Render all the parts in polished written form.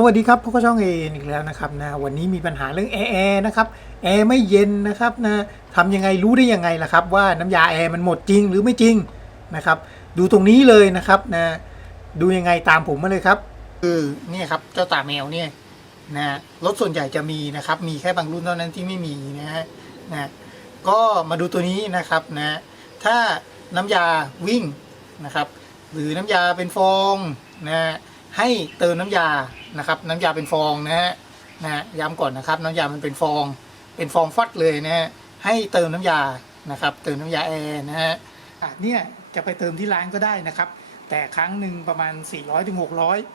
สวัสดีครับพวกช่องเออีกแล้วนะครับนะวันนี้มีปัญหาเรื่องแอร์นะครับแอร์ไม่เย็นนะครับนะทำยังไงรู้ได้ยังไงล่ะครับว่าน้ำยาแอร์มันหมดจริงหรือไม่จริงนะครับดูตรงนี้เลยนะครับนะดูยังไงตามผมมาเลยครับคือเนี่ยครับเจ้าตาแมวเนี่ยนะรถส่วนใหญ่จะมีนะครับมีแค่บางรุ่นเท่านั้นที่ไม่มีนะฮะนะก็มาดูตัวนี้นะครับนะถ้าน้ำยาวิ่งนะครับหรือน้ำยาเป็นฟองนะให้เติมน้ำยานะครับน้ำยาเป็นฟองนะย้ำก่อนนะครับน้ำยามันเป็นฟองฟัดเลยนะฮะให้เติมน้ำยานะครับเติมน้ำยาแอร์นะฮะเนี่ยจะไปเติมที่ร้านก็ได้นะครับแต่ครั้งหนึ่งประมาณ400 ถึง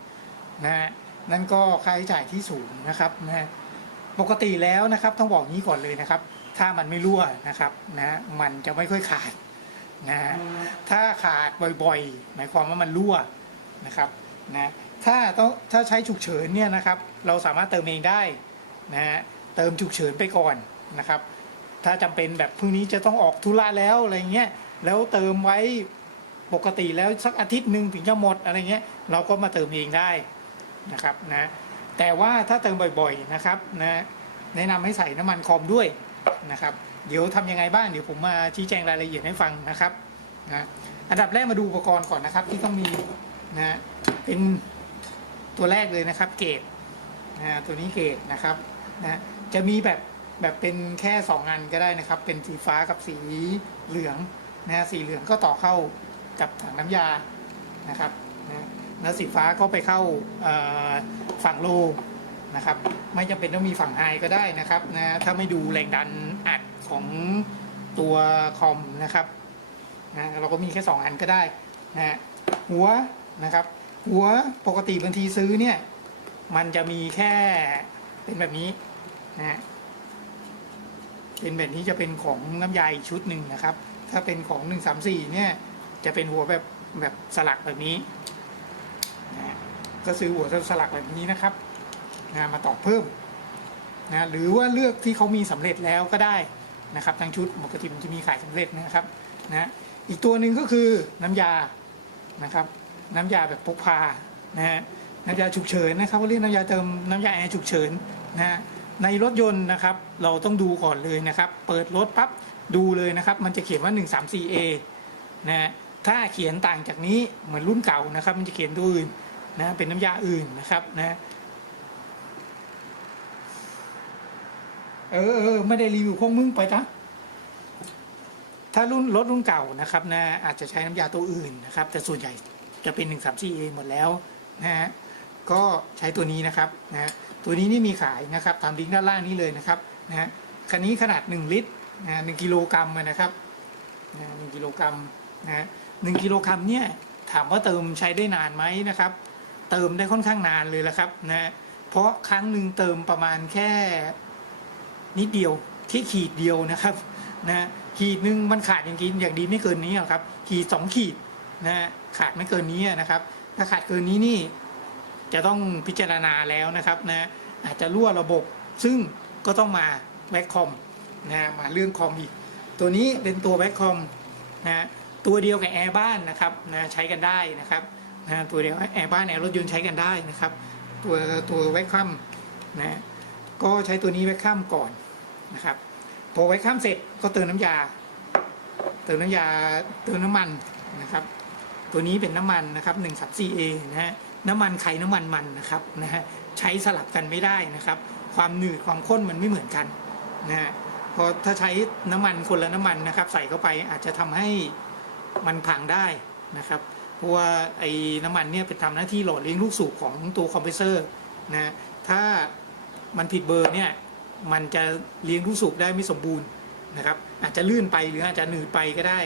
600นะฮะนั่นก็ค่าใช้จ่ายที่สูงนะครับนะปกติแล้วนะครับต้องบอกงี้ก่อนเลยนะครับถ้ามันไม่รั่วนะครับนะมันจะไม่ค่อยขาดนะถ้าขาดบ่อยๆหมายความว่ามันรั่วนะครับนะถ้าใช้ฉุกเฉินเนี่ยนะครับเราสามารถเติมเองได้นะฮะเติมฉุกเฉินไปก่อนนะครับถ้าจำเป็นแบบพรุ่งนี้จะต้องออกธุระแล้วอะไรเงี้ยแล้วเติมไว้ปกติแล้วสักอาทิตย์หนึ่งถึงจะหมดอะไรเงี้ยเราก็มาเติมเองได้นะครับนะแต่ว่าถ้าเติมบ่อยๆนะครับนะแนะนำให้ใส่น้ำมันคอมด้วยนะครับเดี๋ยวทำยังไงบ้างเดี๋ยวผมมาชี้แจงรายละเอียดให้ฟังนะครับนะอันดับแรกมาดูอุปกรณ์ก่อนนะครับที่ต้องมีนะเป็นตัวแรกเลยนะครับเกจตัวนี้เกจนะครับนะจะมีแบบเป็นแค่2อันก็ได้นะครับเป็นสีฟ้ากับสีเหลืองนะสีเหลืองก็ต่อเข้ากับถังน้ำยานะครับนะแล้วสีฟ้าก็ไปเข้าฝั่งโลนะครับไม่จำเป็นต้องมีฝั่งไฮก็ได้นะครับนะถ้าไม่ดูแรงดันอัดของตัวคอมนะครับนะเราก็มีแค่2อันก็ได้นะหัวนะครับหัวปกติบางทีซื้อเนี่ยมันจะมีแค่เป็นแบบนี้นะเป็นแบบนี้จะเป็นของน้ำยาอีกชุดหนึ่งนะครับถ้าเป็นของ134เนี่ยจะเป็นหัวแบบสลักแบบนี้นะก็ซื้อหัวสลักแบบนี้นะครับนะมาต่อเพิ่มนะหรือว่าเลือกที่เขามีสำเร็จแล้วก็ได้นะครับทั้งชุดปกติมันจะมีขายสำเร็จนะครับนะอีกตัวหนึ่งก็คือน้ำยานะครับน้ำยาแบบพกพานะฮะน้ำยาฉุกเฉินนะครับเขาเรียกน้ำยาเติมน้ำยาแอร์ฉุกเฉินนะฮะในรถยนต์นะครับเราต้องดูก่อนเลยนะครับเปิดรถปั๊บดูเลยนะครับมันจะเขียนว่า 134A นะฮะถ้าเขียนต่างจากนี้เหมือนรุ่นเก่านะครับมันจะเขียนตัวอื่นนะเป็นน้ำยาอื่นนะครับนะไม่ได้รีวิวพวกมึงไปจ้ะถ้ารถรุ่นเก่านะครับนะอาจจะใช้น้ำยาตัวอื่นนะครับแต่ส่วนใหญ่จะเป็น 134A หมดแล้วนะฮะก็ใช้ตัวนี้นะครับนะตัวนี้นี่มีขายนะครับตามลิงก์ด้านล่างนี้เลยนะครับนะคันนี้ขนาด1 ลิตรนะ1 กิโลกรัมนะครับนะ1 กิโลกรัมนะ1 กิโลกรัมเนี่ยถามว่าเติมใช้ได้นานไหมนะครับเติมได้ค่อนข้างนานเลยละครับนะเพราะครั้งหนึ่งเติมประมาณแค่นิดเดียวที่ขีดเดียวนะครับนะขีดหนึ่งมันขาดอย่างดีไม่เกินนี้ครับขีด2 ขีดนะขาดไม่เกินนี้นะครับถ้าขาดเกินนี้นี่จะต้องพิจารณาแล้วนะครับนะอาจจะรั่วระบบซึ่งก็ต้องมาแว็กคอมนะมาเรื่องคอมอีกตัวนี้เป็นตัวแว็กคอมนะตัวเดียวกับแอร์บ้านนะครับนะใช้กันได้นะครับนะตัวเดียวแอร์บ้านแอร์รถยนต์ใช้กันได้นะครับตัวแว็กคอมนะก็ใช้ตัวนี้แว็กคอมก่อนนะครับพอแว็กคอมเสร็จก็เติมน้ำมันนะครับตัวนี้เป็นน้ำมันนะครับ 134A นะฮะน้ำมันไขน้ำมันนะครับนะฮะใช้สลับกันไม่ได้นะครับความหนืดความข้นมันไม่เหมือนกันนะฮะพอถ้าใช้น้ำมันคนละน้ำมันนะครับใส่เข้าไปอาจจะทำให้มันพังได้นะครับเพราะว่าไอ้น้ำมันเนี่ยเป็นทำหน้าที่หล่อเลี้ยงลูกสูบของตัวคอมเพรสเซอร์นะถ้ามันผิดเบอร์เนี่ยมันจะเลี้ยงลูกสูบได้ไม่สมบูรณ์นะครับอาจจะลื่นไปหรืออาจจะหนืดไปก็ได้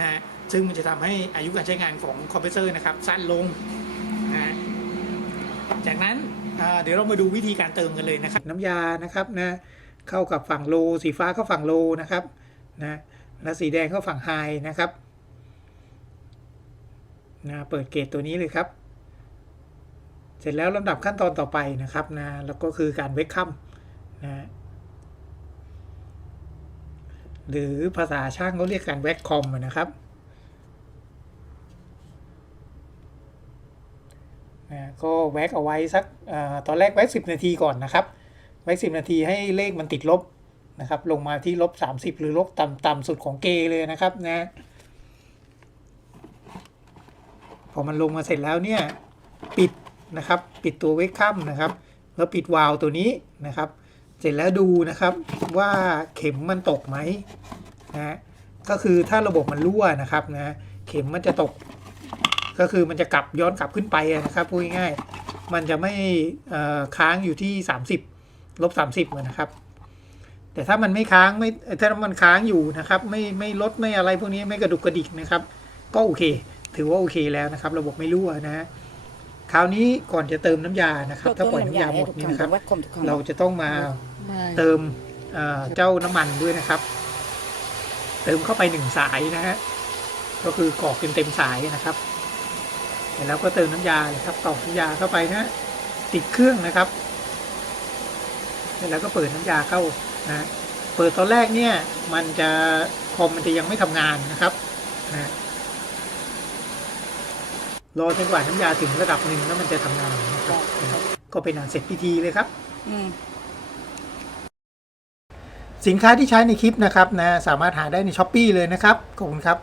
นะซึ่งมันจะทำให้อายุการใช้งานของคอมเพรสเซอร์นะครับสั้นลงนะจากนั้นเดี๋ยวเรามาดูวิธีการเติมกันเลยนะครับน้ำยานะครับนะเข้ากับฝั่งโลสีฟ้าเข้าฝั่งโลนะครับนะและสีแดงเข้าฝั่งไฮนะครับนะเปิดเกจตัวนี้เลยครับเสร็จแล้วลำดับขั้นตอนต่อไปนะครับนะแล้วก็คือการเวกคัมนะหรือภาษาช่างเขาเรียกการแว็กคอมนะครับ ก็แว็กเอาไว้สักตอนแรกแว็ก10 นาทีก่อนนะครับแว็ก10 นาทีให้เลขมันติดลบนะครับลงมาที่-30หรือลบต่ำสุดของเกเลยนะครับนะพอมันลงมาเสร็จแล้วเนี่ยปิดนะครับปิดตัวเวกคัมนะครับแล้วปิดวาล์วตัวนี้นะครับเสร็จแล้วดูนะครับว่าเข็มมันตกไหมนะก็คือถ้าระบบมันรั่วนะครับนะเข็มมันจะตกก็คือมันจะย้อนกลับขึ้นไปนะครับพูดง่ายๆมันจะไม่ค้างอยู่ที่30 -30นะครับแต่ถ้ามันไม่ค้างถ้ามันค้างอยู่นะครับไม่ลดไม่อะไรพวกนี้ไม่กระดุกกระดิกนะครับก็โอเคถือว่าโอเคแล้วนะครับระบบไม่รั่วนะคราวนี้ก่อนจะเติมน้ำยานะครับถ้าปล่อยน้ำยาหมดนี่นะครับเราจะต้องมาเติมเจ้าน้ำมันด้วยนะครับเติมเข้าไป1 สายนะฮะก็คือกรอกเต็มสายนะครับแล้วก็เติมน้ำยาเลยครับตอกน้ำยาเข้าไปนะติดเครื่องนะครับแล้วก็เปิดน้ำยาเข้านะเปิดตอนแรกเนี่ยมันจะคอมมันจะยังไม่ทำงานนะครับนะรอจนกว่าน้ำยาถึงระดับหนึ่งแล้วมันจะทำงานนะครับก็เป็นอันเสร็จพิธีเลยครับสินค้าที่ใช้ในคลิปนะครับนะสามารถหาได้ใน Shopee เลยนะครับขอบคุณครับ